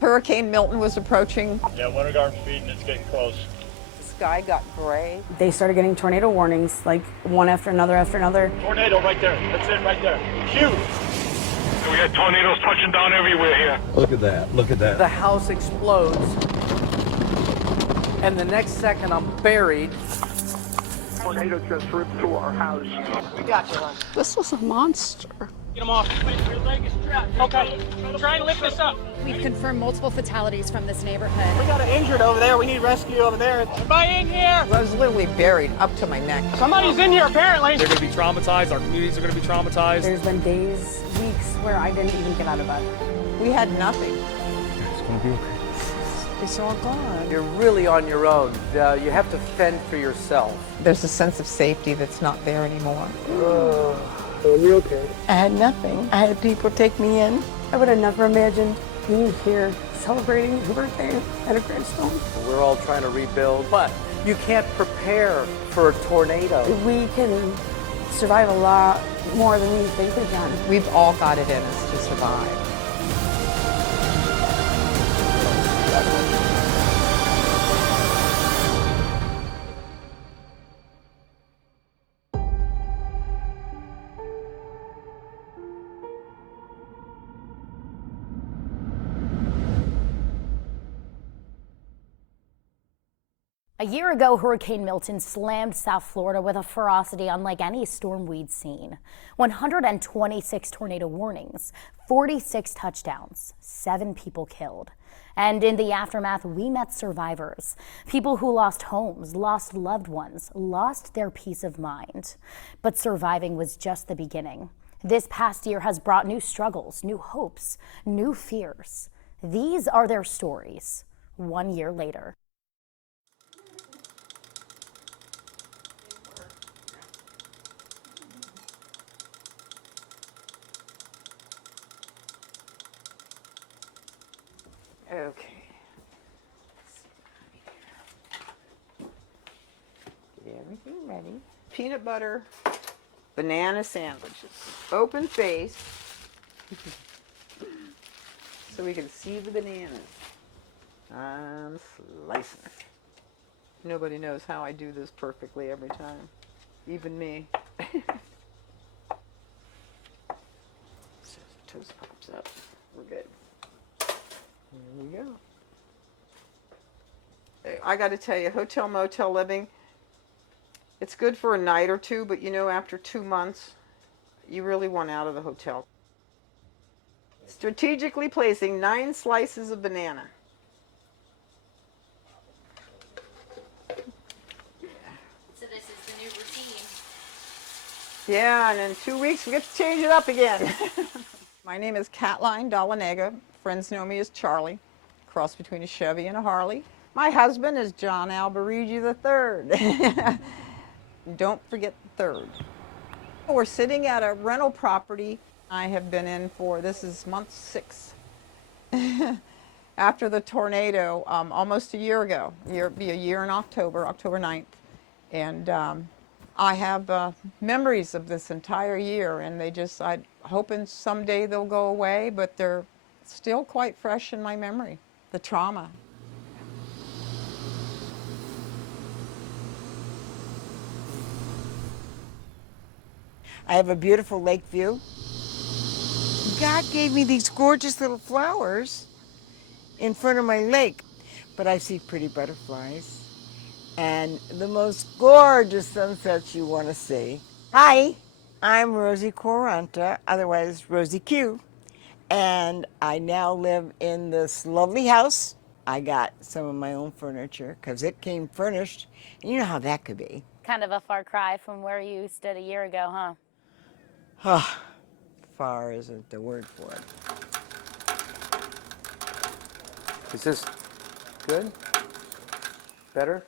Hurricane Milton was approaching. Yeah, winter guard's feeding, it's getting close. The sky got gray. They started getting tornado warnings, like one after another after another. Tornado right there. That's it right there. Huge. We got tornadoes touching down everywhere here. Look at that. Look at that. The house explodes, and the next second I'm buried. Tornado just ripped through our house. We got you, This was a monster. Get him off. Your leg is trapped. Okay. Try and lift this up. We've confirmed multiple fatalities from this neighborhood. We got an injured over there. We need rescue over there. Somebody in here. I was literally buried up to my neck. Somebody's in here, apparently. They're going to be traumatized. Our communities are going to be traumatized. There's been days, weeks where I didn't even get out of bed. We had nothing. It's going to be okay. It's all gone. You're really on your own. You have to fend for yourself. There's a sense of safety that's not there anymore. So you're okay. I had nothing. I had people take me in. I would have never imagined being here celebrating his birthday at a gravestone. We're all trying to rebuild, but you can't prepare for a tornado. We can survive a lot more than we think we can. We've all got it in us to survive. A year ago, Hurricane Milton slammed South Florida with a ferocity unlike any storm we'd seen. 126 tornado warnings, 46 touchdowns, 7 people killed. And in the aftermath, we met survivors, people who lost homes, lost loved ones, lost their peace of mind. But surviving was just the beginning. This past year has brought new struggles, new hopes, new fears. These are their stories, 1 year later. Okay. Get everything ready. Peanut butter, banana sandwiches. Open face. So we can see the bananas. I'm slicing. Nobody knows how I do this perfectly every time. Even me. So the toast pops up. We're good. Here we go. I got to tell you, hotel motel living, it's good for a night or two, but you know, after 2 months, you really want out of the hotel. Strategically placing 9 slices of banana. So this is the new routine. Yeah, and in 2 weeks, we get to change it up again. My name is Catline Dalanega. Friends know me as Charlie, cross between a Chevy and a Harley. My husband is John Alberigi III. Don't forget the third. We're sitting at a rental property I have been in for, this is month 6. After the tornado, almost a year ago. It'll be a year in October 9th. And I have memories of this entire year, and I'm hoping someday they'll go away, but they're still quite fresh in my memory, the trauma. I have a beautiful lake view. God gave me these gorgeous little flowers in front of my lake, but I see pretty butterflies and the most gorgeous sunsets you want to see. Hi, I'm Rosie Quaranta, otherwise Rosie Q. And I now live in this lovely house. I got some of my own furniture because it came furnished. And you know how that could be. Kind of a far cry from where you stood a year ago, huh? Far isn't the word for it. Is this good? Better?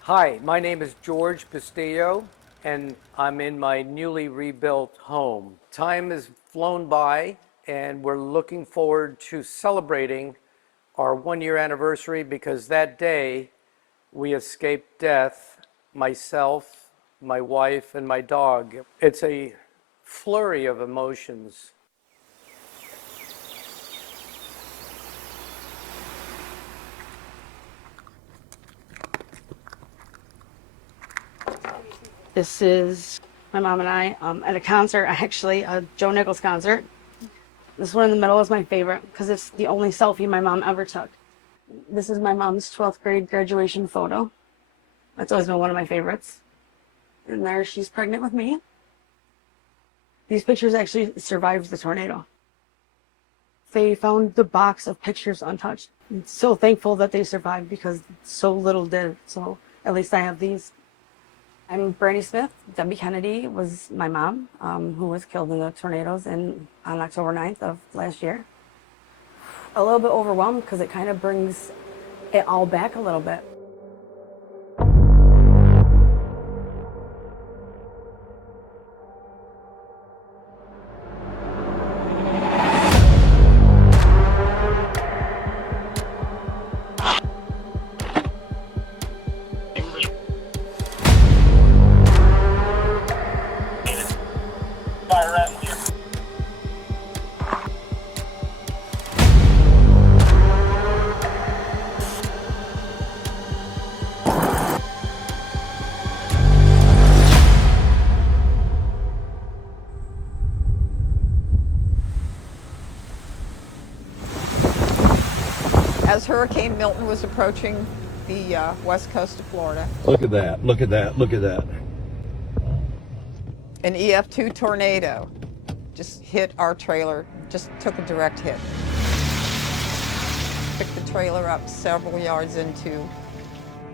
Hi, my name is George Pistillo, and I'm in my newly rebuilt home. Time has flown by, and we're looking forward to celebrating our 1-year anniversary because that day we escaped death, myself, my wife, and my dog. It's a flurry of emotions. This is my mom and I at a concert, actually, a Joe Nichols concert. This one in the middle is my favorite because it's the only selfie my mom ever took. This is my mom's 12th grade graduation photo. That's always been one of my favorites. And there she's pregnant with me. These pictures actually survived the tornado. They found the box of pictures untouched. I'm so thankful that they survived because so little did. So at least I have these. I'm Brandy Smith. Debbie Kennedy was my mom, who was killed in the tornadoes on October 9th of last year. A little bit overwhelmed because it kind of brings it all back a little bit. As Hurricane Milton was approaching the west coast of Florida, Look at that. Look at that. Look at that. an EF2 tornado just hit our trailer, just took a direct hit. Picked the trailer up several yards into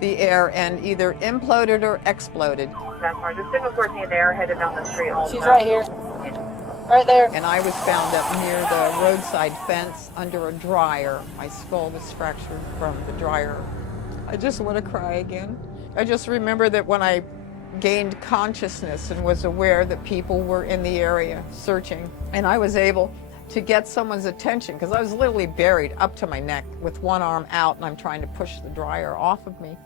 the air and either imploded or exploded. The signal's working in there, headed down the street. She's right here. Right there. And I was found up near the roadside fence under a dryer. My skull was fractured from the dryer. I just want to cry again. I just remember that when I gained consciousness and was aware that people were in the area searching, and I was able to get someone's attention because I was literally buried up to my neck with one arm out and I'm trying to push the dryer off of me.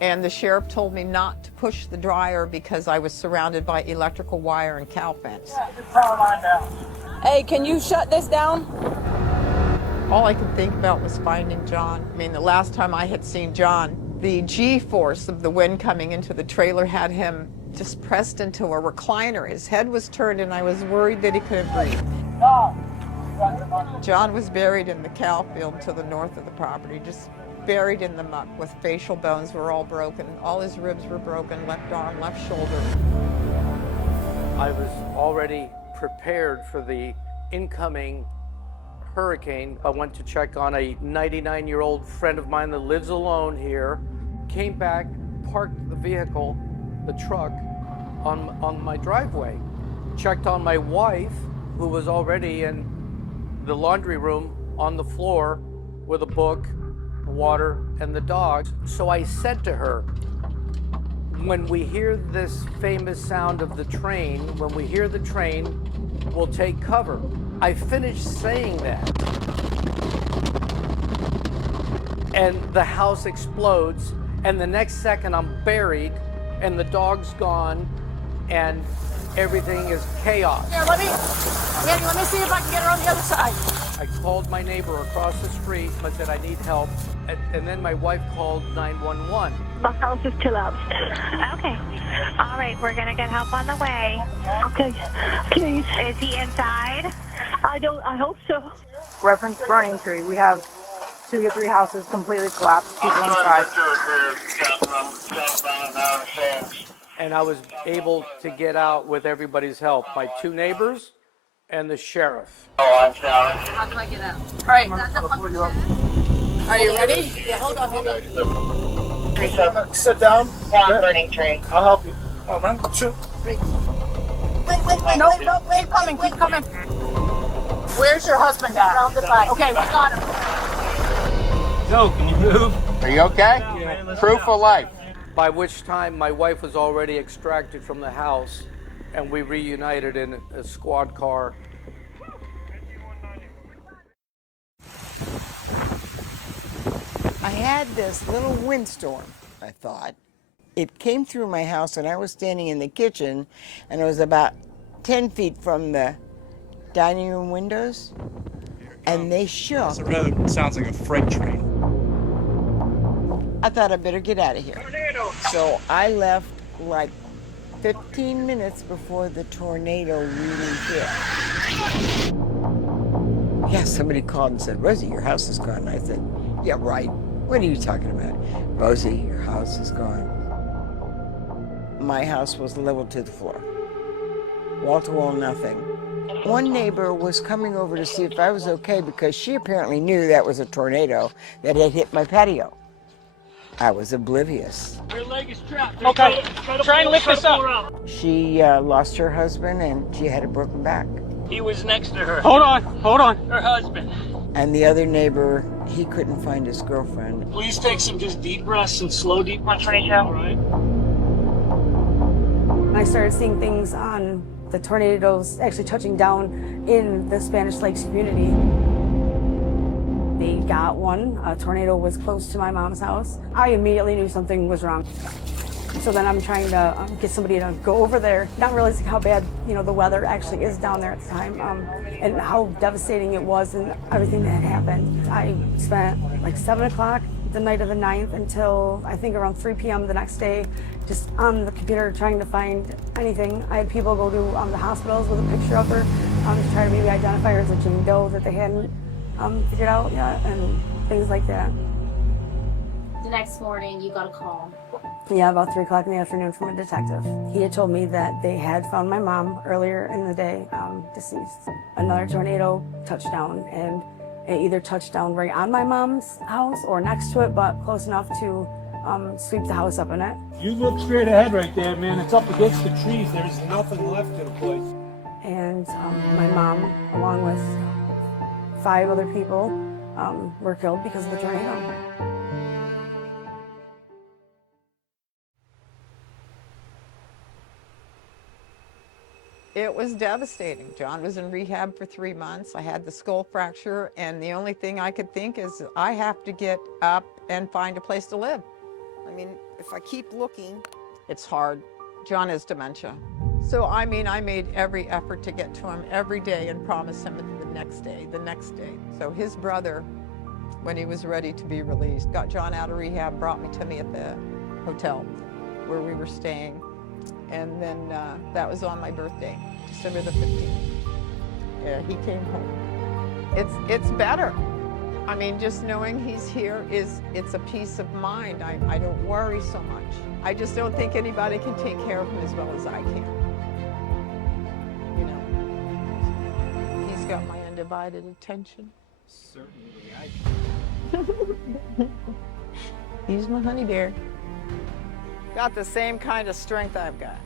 And the sheriff told me not to push the dryer because I was surrounded by electrical wire and cow fence. Hey, can you shut this down? All I could think about was finding John. I mean, the last time I had seen John, the G-force of the wind coming into the trailer had him just pressed into a recliner. His head was turned and I was worried that he couldn't breathe. John was buried in the cow field to the north of the property, just buried in the muck with facial bones were all broken. All his ribs were broken, left arm, left shoulder. I was already prepared for the incoming hurricane. I went to check on a 99-year-old friend of mine that lives alone here. Came back, parked the vehicle, the truck, on my driveway. Checked on my wife, who was already in the laundry room on the floor with a book, water, and the dog. So I said to her, when we hear this famous sound of the train, when we hear the train, we'll take cover. I finished saying that, and the house explodes, and the next second I'm buried, and the dog's gone, and everything is chaos. Here, let me see if I can get her on the other side. I called my neighbor across the street. I said, I need help. And then my wife called 911. The house is collapsed. Okay. All right, we're going to get help on the way. Okay. Please. Is he inside? I hope so. Reference burning tree. We have 2 to 3 houses completely collapsed. People inside. And I was able to get out with everybody's help. My 2 neighbors and the sheriff. How can I get out? All right. Are you ready? Yeah, hold on. Sit down. Burning tree. I'll help you. Oh, man. Shoot. Wait. No, keep coming, keep coming. Where's your husband at? Around the side. Okay, we got him. Joe, can you move? Are you okay? Yeah. Proof of life. By which time my wife was already extracted from the house and we reunited in a squad car. I had this little windstorm, I thought. It came through my house and I was standing in the kitchen and it was about 10 feet from the dining room windows and they shook. The road sounds like a freight train. I thought I better get out of here. So I left like 15 minutes before the tornado really hit. Yeah, somebody called and said, Rosie, your house is gone. And I said, yeah, right. What are you talking about? Rosie, your house is gone. My house was leveled to the floor. Wall to wall, nothing. One neighbor was coming over to see if I was okay because she apparently knew that was a tornado that had hit my patio. I was oblivious. Your leg is trapped. Okay, try and lift this up. She lost her husband and she had a broken back. He was next to her. Hold on. Her husband. And the other neighbor, he couldn't find his girlfriend. Please take some just deep breaths and slow deep breaths. All right. I started seeing things on the tornadoes actually touching down in the Spanish Lakes community. They got one. A tornado was close to my mom's house. I immediately knew something was wrong. So then I'm trying to get somebody to go over there, not realizing how bad, the weather actually is down there at the time, and how devastating it was and everything that had happened. I spent like 7 o'clock the night of the 9th until I think around 3 p.m. the next day, just on the computer trying to find anything. I had people go to the hospitals with a picture of her to try to maybe identify her as a Jane Doe that they hadn't figured out yet, and things like that. The next morning, you got a call. Yeah, about 3 o'clock in the afternoon from a detective. He had told me that they had found my mom earlier in the day, deceased. Another tornado touched down, and it either touched down right on my mom's house or next to it, but close enough to sweep the house up in it. You look straight ahead right there, man. It's up against the trees. There's nothing left to the place. And my mom, along with 5 other people, were killed because of the tornado. It was devastating. John was in rehab for 3 months. I had the skull fracture, and the only thing I could think is I have to get up and find a place to live. I mean, if I keep looking, it's hard. John has dementia. So, I made every effort to get to him every day and promise him the next day. So his brother, when he was ready to be released, got John out of rehab, brought me to me at the hotel where we were staying. And then that was on my birthday, December the 15th. He came home. It's better. I mean, just knowing he's here it's a peace of mind. I don't worry so much. I just don't think anybody can take care of him as well as I can. He's got my undivided attention. Certainly, I do. He's my honey bear. Got the same kind of strength I've got.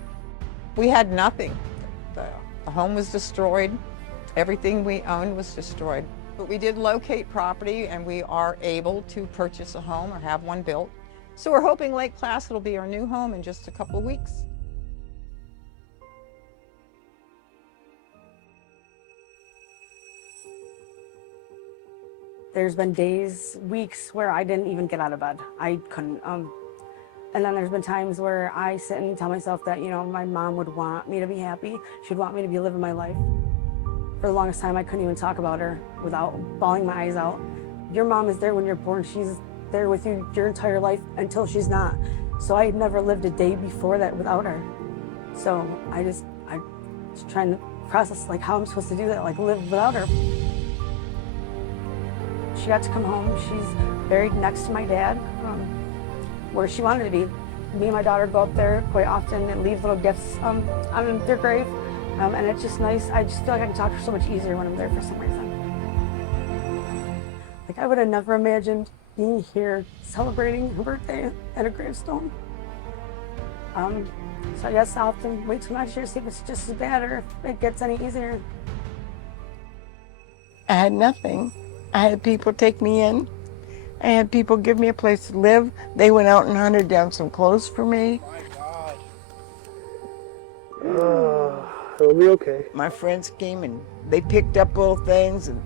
We had nothing. The home was destroyed. Everything we owned was destroyed. But we did locate property, and we are able to purchase a home or have one built. So we're hoping Lake Placid will be our new home in just a couple of weeks. There's been days, weeks where I didn't even get out of bed. I couldn't. And then there's been times where I sit and tell myself that, my mom would want me to be happy. She'd want me to be living my life. For the longest time, I couldn't even talk about her without bawling my eyes out. Your mom is there when you're born. She's there with you your entire life until she's not. So I had never lived a day before that without her. So I was trying to process how I'm supposed to do that, live without her. She got to come home. She's buried next to my dad, where she wanted to be. Me and my daughter go up there quite often and leave little gifts on their grave. And it's just nice. I just feel like I can talk to her so much easier when I'm there for some reason. I would have never imagined being here celebrating her birthday at a gravestone. So I guess I'll have to wait till next year to see if it's just as bad or if it gets any easier. I had nothing. I had people take me in. I had people give me a place to live. They went out and hunted down some clothes for me. My God. It'll be okay. My friends came and they picked up little things, and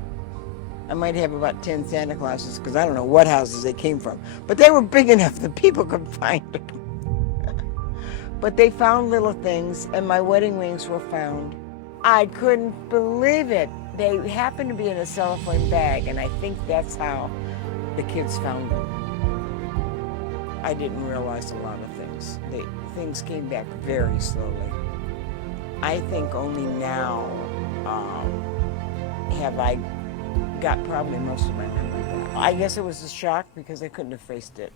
I might have about 10 Santa Clauses because I don't know what houses they came from. But they were big enough that people could find them. But they found little things, and my wedding rings were found. I couldn't believe it. They happened to be in a cellophane bag, and I think that's how the kids found them. I didn't realize a lot of things. Things came back very slowly. I think only now have I got probably most of my memory back. I guess it was a shock because I couldn't have faced it.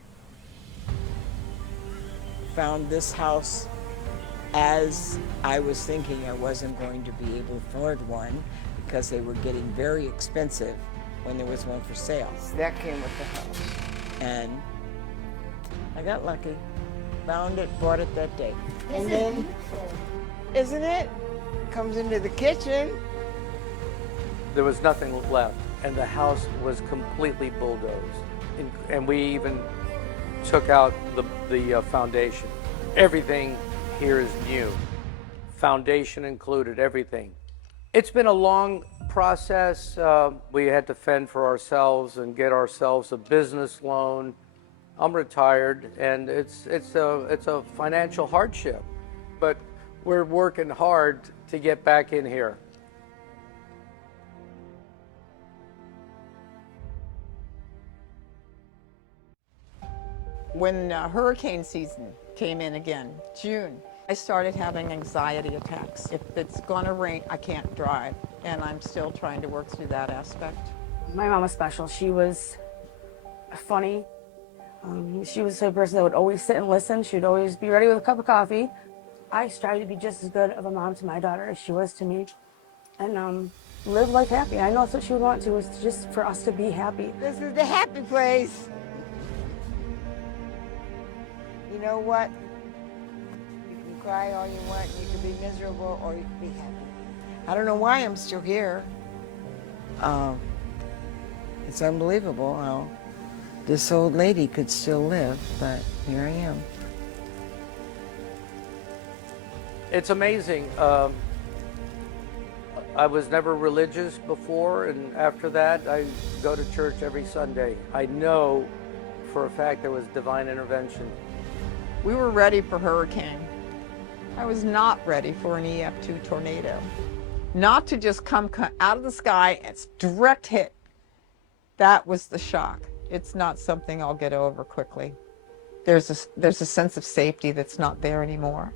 Found this house as I was thinking I wasn't going to be able to afford one because they were getting very expensive when there was one for sale. So that came with the house. And I got lucky. Found it, bought it that day. And then, isn't it? Comes into the kitchen. There was nothing left, and the house was completely bulldozed. And we even took out the foundation. Everything here is new. Foundation included, everything. It's been a long process. We had to fend for ourselves and get ourselves a business loan. I'm retired, and it's a financial hardship, but we're working hard to get back in here. When hurricane season came in again, June, I started having anxiety attacks. If it's gonna rain, I can't drive, and I'm still trying to work through that aspect. My mom was special. She was funny. She was the type of person that would always sit and listen. She would always be ready with a cup of coffee. I strive to be just as good of a mom to my daughter as she was to me, and live life happy. I know that's what she would want to, is just for us to be happy. This is the happy place. You know what? You can cry all you want, you can be miserable, or you can be happy. I don't know why I'm still here. It's unbelievable how this old lady could still live, but here I am. It's amazing. I was never religious before, and after that, I go to church every Sunday. I know for a fact there was divine intervention. We were ready for hurricane. I was not ready for an EF2 tornado. Not to just come out of the sky and direct hit. That was the shock. It's not something I'll get over quickly. There's a sense of safety that's not there anymore.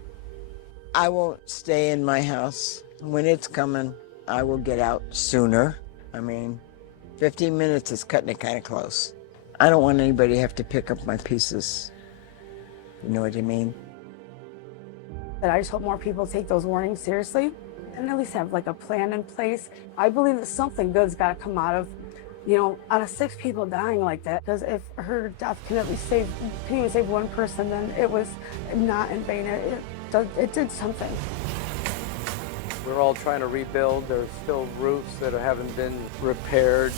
I won't stay in my house. When it's coming, I will get out sooner. I mean, 15 minutes is cutting it kind of close. I don't want anybody to have to pick up my pieces. You know what I mean? But I just hope more people take those warnings seriously and at least have like a plan in place. I believe that something good's got to come out of 6 people dying like that. Because if her death can at least even save one person, then it was not in vain. It did something. We're all trying to rebuild. There's still roofs that haven't been repaired.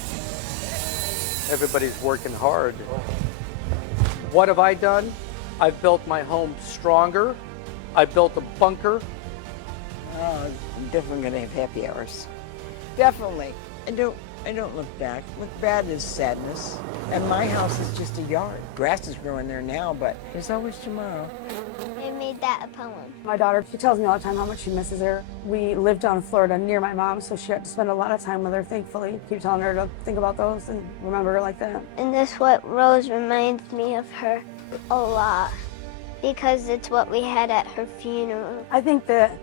Everybody's working hard. What have I done? I've built my home stronger. I built a bunker. Oh, I'm definitely gonna have happy hours. Definitely. I don't look back. Look back is sadness. And my house is just a yard. Grass is growing there now, but there's always tomorrow. I made that a poem. My daughter, she tells me all the time how much she misses her. We lived down in Florida near my mom, so she had to spend a lot of time with her, thankfully. Keep telling her to think about those and remember her like that. And this what Rose reminds me of her a lot, because it's what we had at her funeral. I think that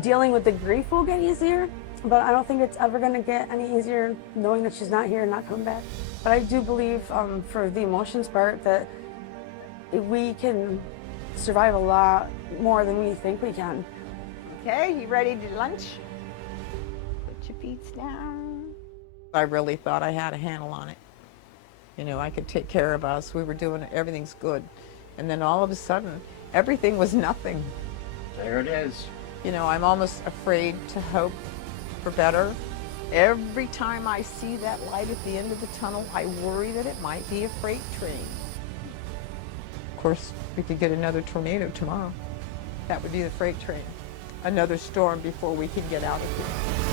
dealing with the grief will get easier, but I don't think it's ever going to get any easier knowing that she's not here and not coming back. But I do believe, for the emotions part, that we can survive a lot more than we think we can. Okay, you ready to lunch? Put your feet down. I really thought I had a handle on it. You know, I could take care of us. We were doing it, everything's good. And then all of a sudden, everything was nothing. There it is. You know, I'm almost afraid to hope for better. Every time I see that light at the end of the tunnel, I worry that it might be a freight train. Of course, we could get another tornado tomorrow. That would be the freight train. Another storm before we can get out of here.